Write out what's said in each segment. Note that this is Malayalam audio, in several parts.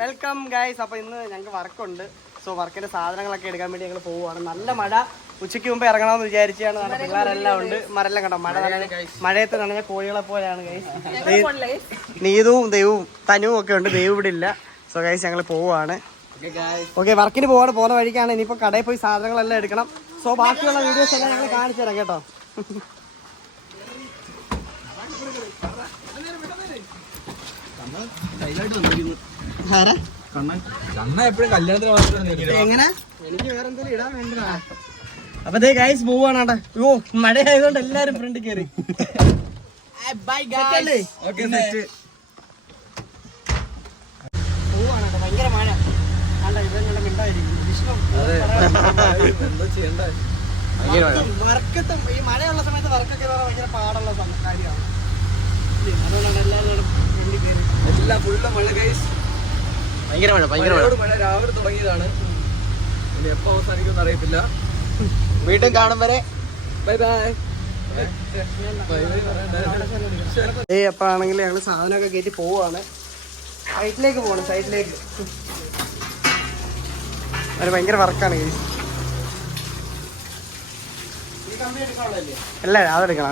Welcome guys. അപ്പോൾ ഇന്ന് ഞങ്ങൾക്ക് വർക്കുണ്ട്. സോ വർക്കിന്റെ സാധനങ്ങളൊക്കെ എടുക്കാൻ വേണ്ടി ഞങ്ങൾ പോവുകയാണ്. നല്ല മഴ, ഉച്ചയ്ക്ക് മുമ്പ് ഇറങ്ങണമെന്ന് വിചാരിച്ചാണ്. നമ്മുടെ പിള്ളേരെല്ലാം ഉണ്ട്. മരെല്ലാം കണ്ടോ, മഴയത്ത് നനഞ്ഞ കോഴികളെ പോലെയാണ് ഗൈസ്. നീതുവും ദൈവവും തനുവും ഒക്കെ ഉണ്ട്. ദൈവം ഇവിടെ ഇല്ല. സോ ഗൈസ് ഞങ്ങൾ പോവുകയാണ്. ഓക്കെ, വർക്കിന് പോകുന്ന വഴിക്കാണ്. ഇനിയിപ്പോൾ കടയിൽ പോയി സാധനങ്ങളെല്ലാം എടുക്കണം. സോ ബാക്കിയുള്ള വീഡിയോസ് എല്ലാം ഞങ്ങൾ കാണിച്ചു തരാം കേട്ടോ. എങ്ങനെ എനിക്ക് വേറെ എന്തെങ്കിലും ഇടാൻ വേണ്ടതാ. അപ്പൊ ഗൈസ് പോവാണ്. ഓ മഴ ആയതുകൊണ്ട് എല്ലാരും ഫ്രണ്ട് കയറി. പോവാണ് ഭയങ്കര മഴ. വർക്കത്തും ഈ മഴയുള്ള സമയത്ത് വർക്കൊക്കെ ഭയങ്കര പാടുള്ള കാര്യമാണ്. അതുകൊണ്ടാണ് എല്ലാവരും എല്ലാം ഫുള്ള് മഴ ഗൈസ്. ഭയങ്കര മഴ രാവിലെ തുടങ്ങിയതാണ്. ഇനി എപ്പോ അവസാനിക്കുമെന്ന് അറിയത്തില്ല. വീണ്ടും കാണും വരെ ബൈ ബൈ. അപ്പൊ ആണെങ്കിൽ ഞങ്ങള് സാധനമൊക്കെ കയറ്റി പോവാണ്. സൈറ്റിലേക്ക് പോകണം. സൈറ്റിലേക്ക് ഭയങ്കര വർക്കാണ് ഗൈസ്. അല്ല അതെടുക്കണം.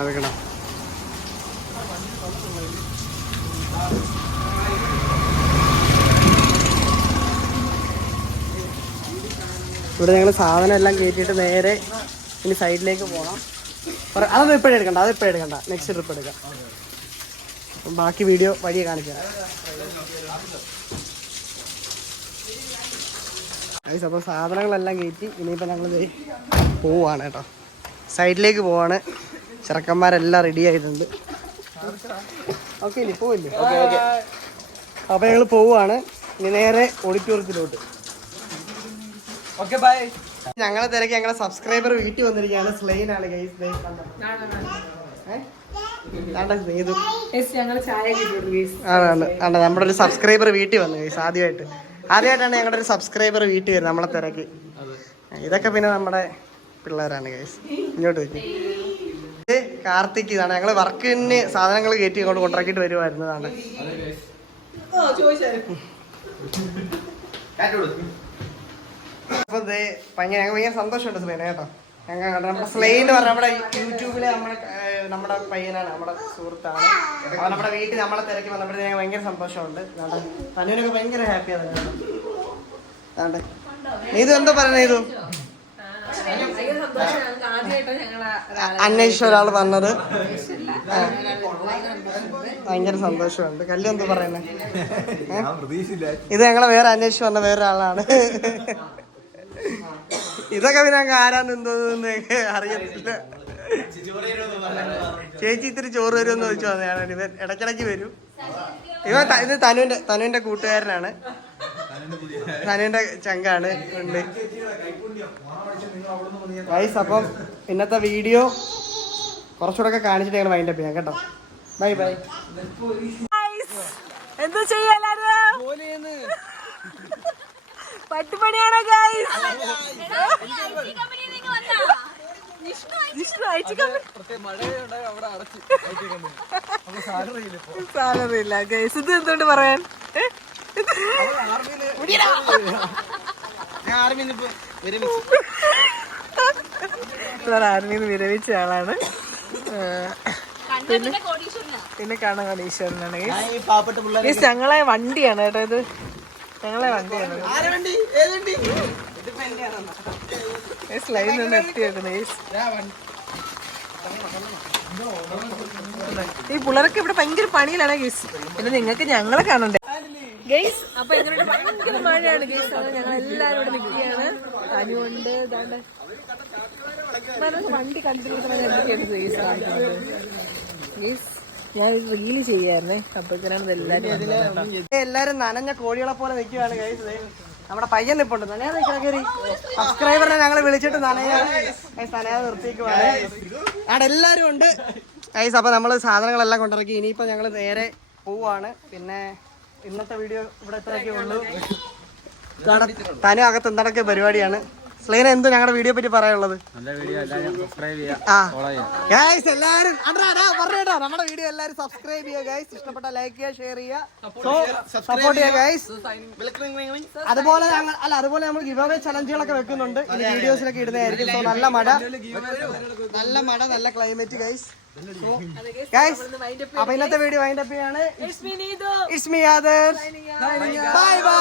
ഇവിടെ ഞങ്ങൾ സാധനം എല്ലാം കയറ്റിയിട്ട് നേരെ ഇനി സൈഡിലേക്ക് പോകണം. അതൊന്നും ഇപ്പോഴും എടുക്കണ്ട. നെക്സ്റ്റ് ട്രിപ്പ് എടുക്കാം. ബാക്കി വീഡിയോ വഴിയെ കാണിച്ചു തരാം. അപ്പോൾ സാധനങ്ങളെല്ലാം കയറ്റി ഇനിയിപ്പോൾ ഞങ്ങൾ പോവാണ് കേട്ടോ. സൈഡിലേക്ക് പോവാണ്. ചെറുക്കന്മാരെല്ലാം റെഡി ആയിട്ടുണ്ട്. ഓക്കെ ഇനി പോവില്ലേ? അപ്പോൾ ഞങ്ങൾ പോവുകയാണ് ഇനി നേരെ ഓഡിറ്റോറിയത്തിലോട്ട്. Okay bye. ഞങ്ങളെ തിരക്ക് ഞങ്ങളെ സബ്സ്ക്രൈബർ വീട്ടിൽ വന്നിരിക്കുകയാണ്. സ്ലെയിനാണ് ഗൈസ്. നമ്മുടെ ഒരു സബ്സ്ക്രൈബർ വീട്ടിൽ വന്നു ഗൈസ്. ആദ്യമായിട്ടാണ് ഞങ്ങളുടെ ഒരു സബ്സ്ക്രൈബർ വീട്ടിൽ വരുന്നത് നമ്മളെ തിരക്ക്. ഇതൊക്കെ പിന്നെ നമ്മുടെ പിള്ളേരാണ് ഗൈസ്. ഇങ്ങോട്ട് വെക്കും. കാർത്തിക് ഇതാണ്. ഞങ്ങൾ വർക്കിന് സാധനങ്ങൾ കയറ്റി ഇങ്ങോട്ട് കൊണ്ടാക്കിയിട്ട് വരുമായിരുന്നതാണ്. അപ്പൊ ഭയങ്കര സന്തോഷമുണ്ട് സ്ലൈന കേട്ടോ. നമ്മുടെ സ്ലൈൻ എന്ന് പറഞ്ഞാൽ നമ്മുടെ യൂട്യൂബിലെ നമ്മുടെ പയ്യനാണ്, നമ്മുടെ സുഹൃത്താണ്. അപ്പൊ നമ്മുടെ വീട്ടിൽ നമ്മളെ തിരക്കി വന്നപ്പോഴത്തേക്ക് ഭയങ്കര സന്തോഷമുണ്ട്. തനുവിനൊക്കെ ഭയങ്കര ഹാപ്പിയാണ്. നീതു എന്താ പറയണേ? ഇത് അന്വേഷിച്ച ഒരാൾ വന്നത് ഭയങ്കര സന്തോഷമുണ്ട്. കല്ല് എന്താ പറയുന്നത്? ഇത് ഞങ്ങളെ വേറെ അന്വേഷിച്ച് വന്ന വേറൊരാളാണ്. ഇതൊക്കെ പിന്നെ ഞങ്ങൾക്ക് ആരാന്ന് എന്തോന്ന് അറിയത്തില്ല. ചേച്ചി ഇത്തിരി ചോറ് വരുമെന്ന് ചോദിച്ചു വന്നതാണ്. ഇവൻ ഇടയ്ക്കിടയ്ക്ക് വരും. ഇത് തനുവിന്റെ കൂട്ടുകാരനാണ്. തനുവിന്റെ ചങ്കാണ് ഉണ്ട് ഗൈസ്. അപ്പം ഇന്നത്തെ വീഡിയോ കുറച്ചുകൂടെ ഒക്കെ കാണിച്ചിട്ട് ഞങ്ങൾ വൈൻഡപ്പ് ചെയ്യാം കേട്ടോ. Bye bye. എന്താ ചെയ്യാനാണ് പട്ടുപണിയാണോ ഗൈസ്? സാലറി ഇല്ല ഗൈസ്. ഇത് എന്തുകൊണ്ട് പറയാൻ? ആർമിന്ന് വിരമിച്ച ആളാണ്. പിന്നെ കാണാൻ കോടീശ്വരനാണ് ഗൈസ്. ഞങ്ങളെ വണ്ടിയാണ് കേട്ടോ ഇത്. ഞങ്ങളെ വണ്ടിയാണ്. ലൈൻ ഒന്ന് എത്തി വെക്കുന്നത് ഈ പിള്ളേർക്ക് ഇവിടെ ഭയങ്കര പണിയിലാണ് ഗൈസ്. പിന്നെ നിങ്ങൾക്ക് ഞങ്ങളെ കാണണ്ടേ ഗൈസ്. അപ്പൊ ഞങ്ങളുടെ ഭയങ്കര മഴയാണ് ഗൈസ്. അത് ഞങ്ങൾ എല്ലാരും ഇവിടെ നിൽക്കുകയാണ്. അനുണ്ട് വണ്ടി കണ്ടിട്ട് എന്തൊക്കെയാണ് ഗൈസ് കാണിക്കുന്നത് ഗൈസ്. ഞാൻ റീല് ചെയ്യായിരുന്നേ. അപ്പോഴത്തേനാണ് എല്ലാരും നനഞ്ഞ കോഴികളെ പോലെ നിൽക്കുകയാണ് ഗൈസ്. നമ്മുടെ പയ്യൻ നിപ്പുണ്ട്. നനയാതെ കയറി സബ്സ്ക്രൈബറിനെ ഞങ്ങൾ വിളിച്ചിട്ട് നനയാതെ നിർത്തിക്കുവാണ്. അവിടെ എല്ലാരും ഉണ്ട് ഗൈസ്. അപ്പൊ നമ്മള് സാധനങ്ങളെല്ലാം കൊണ്ടിറക്കി. ഇനിയിപ്പോ ഞങ്ങൾ നേരെ പോവാണ്. പിന്നെ ഇന്നത്തെ വീഡിയോ ഇവിടെ എത്രയൊക്കെ ഉള്ളൂ. തനു അകത്ത് എന്തൊക്കെ പരിപാടിയാണ്. സ്ലൈന എന്തോ ഞങ്ങളുടെ വീഡിയോ പറ്റി പറയാനുള്ളത്? ഗൈസ് എല്ലാരും പറഞ്ഞേട്ടോ, നമ്മുടെ വീഡിയോ എല്ലാരും സബ്സ്ക്രൈബ് ചെയ്യുക ഗൈസ്. ഇഷ്ടപ്പെട്ട ലൈക്ക് ചെയ്യുക, ഷെയർ ചെയ്യുക, സപ്പോർട്ട് ചെയ്യുക ഗൈസ്. അതുപോലെ അതുപോലെ നമ്മൾ ഗിവ് അവേ ചലഞ്ചുകളൊക്കെ വെക്കുന്നുണ്ട്, ഈ വീഡിയോസിലൊക്കെ ഇടുന്നതായിരിക്കും. സോ നല്ല മഴ, നല്ല ക്ലൈമറ്റ് ഗൈസ്. ഗൈസ് അപ്പൊ ഇന്നത്തെ വീഡിയോ വൈൻഡ് അപ്പ് ചെയ്യാണ്. It's me Adarsh. Bye bye.